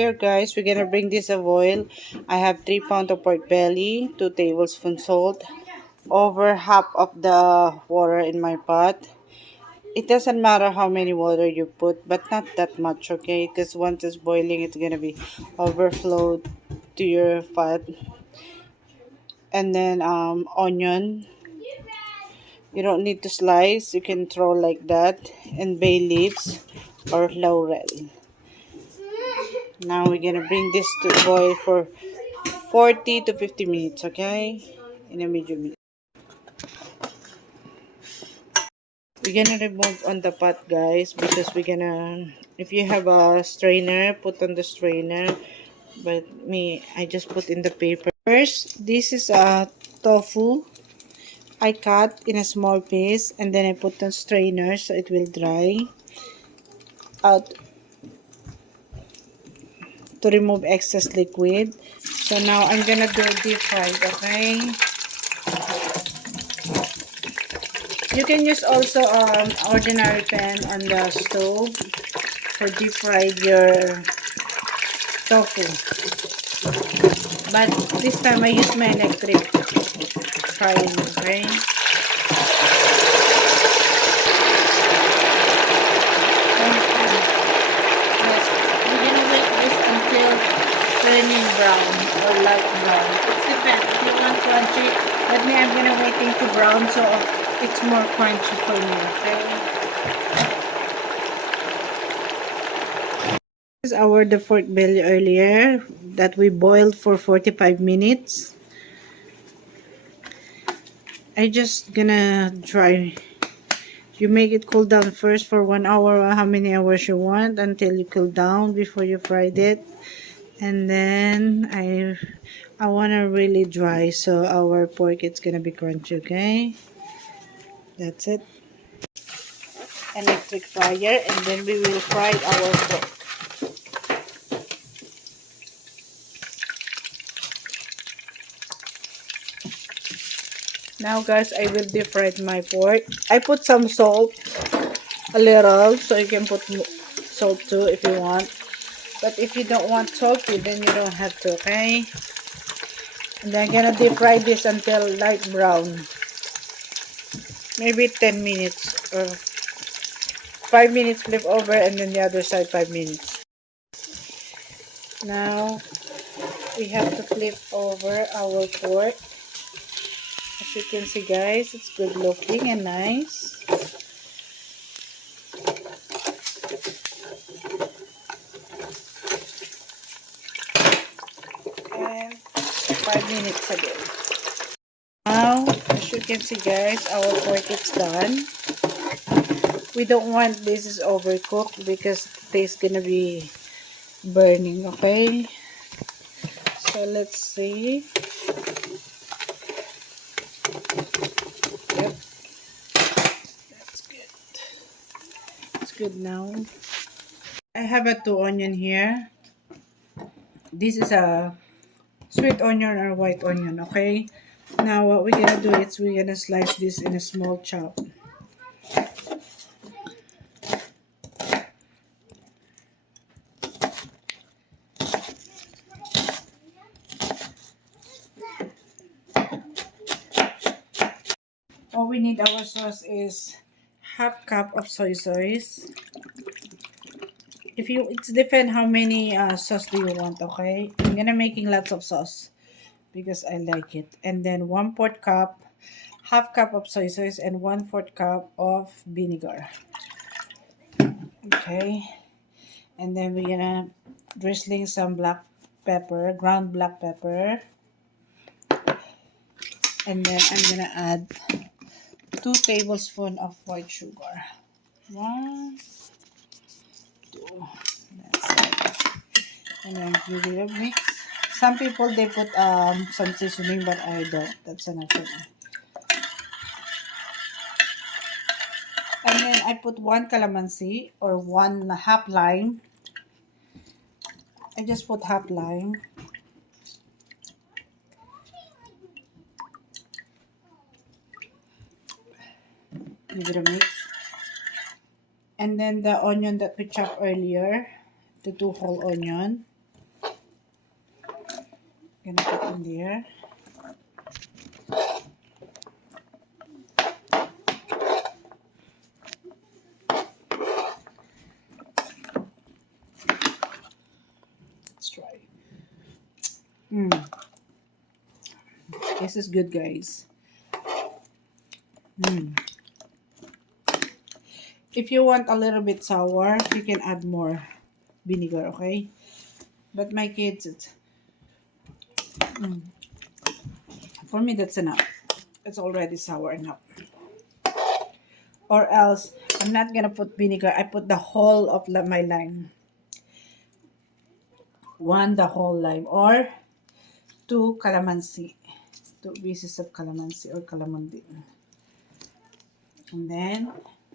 here guys, we're gonna bring this of oil. I have 3 pounds of pork belly, 2 tablespoons salt, over half of the water in my pot. It doesn't matter how many water you put, but not that much, okay? Because once it's boiling, it's gonna be overflowed to your pot. And then onion. You don't need to slice. You can throw like that. And bay leaves or laurel. Now we're gonna bring this to boil for 40 to 50 minutes, okay? In a medium heat. We're gonna remove on the pot, guys, because we're gonna, if you have a strainer, put on the strainer. But me, I just put in the paper. First, this is a tofu. I cut in a small piece and then I put on strainer so it will dry out to remove excess liquid. So now I'm gonna do deep fried, okay? You can use also ordinary pan on the stove for deep fried your tofu. But this time I use my electric frying, okay? Yes, we're gonna wait this until turning brown or light brown. It's depends. If you want crunchy, but me, I'm gonna waiting to brown so it's more crunchy for me, okay? This is our the pork belly earlier that we boiled for 45 minutes. I just gonna try. You make it cool down first for 1 hour or how many hours you want until you cool down before you fried it. And then I wanna really dry so our pork it's gonna be crunchy, okay? That's it. Electric fryer, and then we will fry our pork. Now guys, I will deep fry my pork. I put some salt, a little, so you can put salt too if you want. But if you don't want salty, then you don't have to, okay? And then I'm gonna deep fry this until light brown. Maybe 10 minutes or 5 minutes flip over and then the other side 5 minutes. Now we have to flip over our pork. As you can see guys, it's good looking and nice. And 5 minutes again. Now, as you can see guys, our pork is done. We don't want this is overcooked because the taste gonna be burning, okay? So let's see. Yep, that's good. It's good now. I have a 2 onion here. This is a sweet onion or white onion, okay? Now what we're gonna do is we're gonna slice this in a small chop. All we need our sauce is half cup of soy sauce. If you, it's depend how many sauce do you want, okay? I'm gonna making lots of sauce because I like it. And then 1/4 cup, half cup of soy sauce and 1/4 cup of vinegar. Okay. And then we're gonna drizzling some black pepper, ground black pepper. And then I'm gonna add 2 tablespoons of white sugar. 1, 2. That's it. And then give it a mix. Some people they put some seasoning, but I don't. That's enough for me. And then I put 1 calamansi or 1/2 lime. I just put half lime. Give it a mix. And then the onion that we chopped earlier, the 2 whole onion. in there. Let's try. This is good, guys. If you want a little bit sour, you can add more vinegar, okay? But my kids, for me, that's enough. It's already sour enough. Or else, I'm not gonna put vinegar. I put the whole of my lime. One, the whole lime. Or two, calamansi. Two pieces of calamansi or calamandi. And then,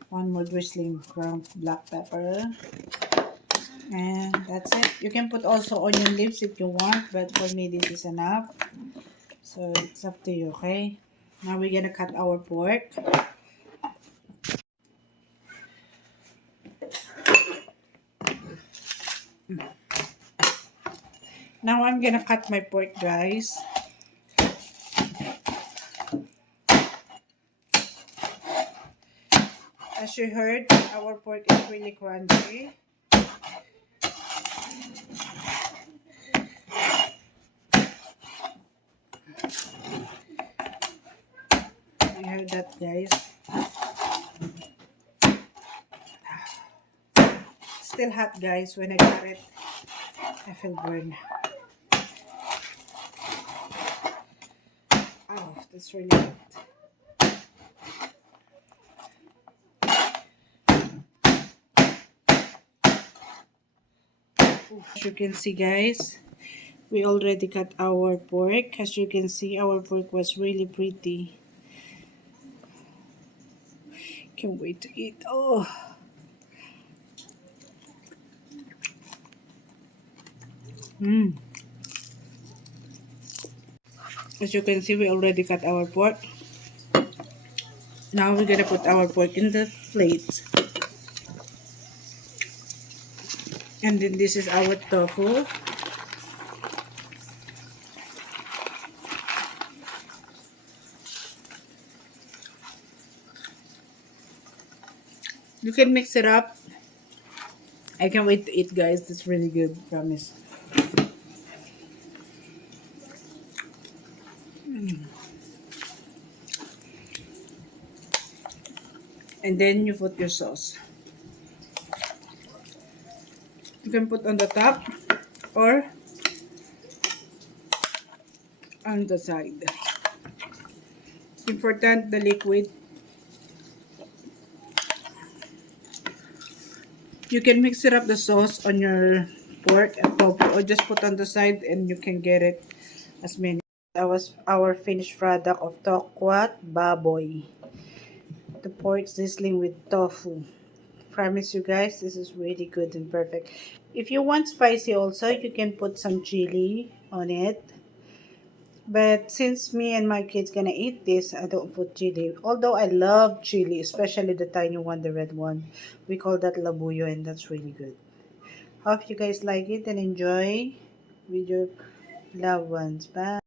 one more drizzling ground black pepper. And that's it. You can put also onion leaves if you want, but for me this is enough. So it's up to you, okay? Now we're gonna cut our pork. Now I'm gonna cut my pork, guys. As you heard, our pork is really crunchy. You heard that, guys? Still hot, guys. When I cut it, I feel burned. Oh, that's really hot. As you can see, guys, we already cut our pork. As you can see, our pork was really pretty. Can't wait to eat. Oh. As you can see, we already cut our pork. Now we're gonna put our pork in the plate. And then this is our tofu. You can mix it up. I can't wait to eat, guys. It's really good, promise. And then you put your sauce. You can put on the top or on the side. Important, the liquid. You can mix it up the sauce on your pork and tofu or just put on the side and you can get it as many. That was our finished product of tokwa't baboy. The pork sizzling with tofu. Promise you guys, this is really good and perfect. If you want spicy also, you can put some chili on it. But since me and my kids gonna eat this, I don't put chili. Although I love chili, especially the tiny one, the red one. We call that labuyo and that's really good. Hope you guys like it and enjoy with your loved ones. Bye.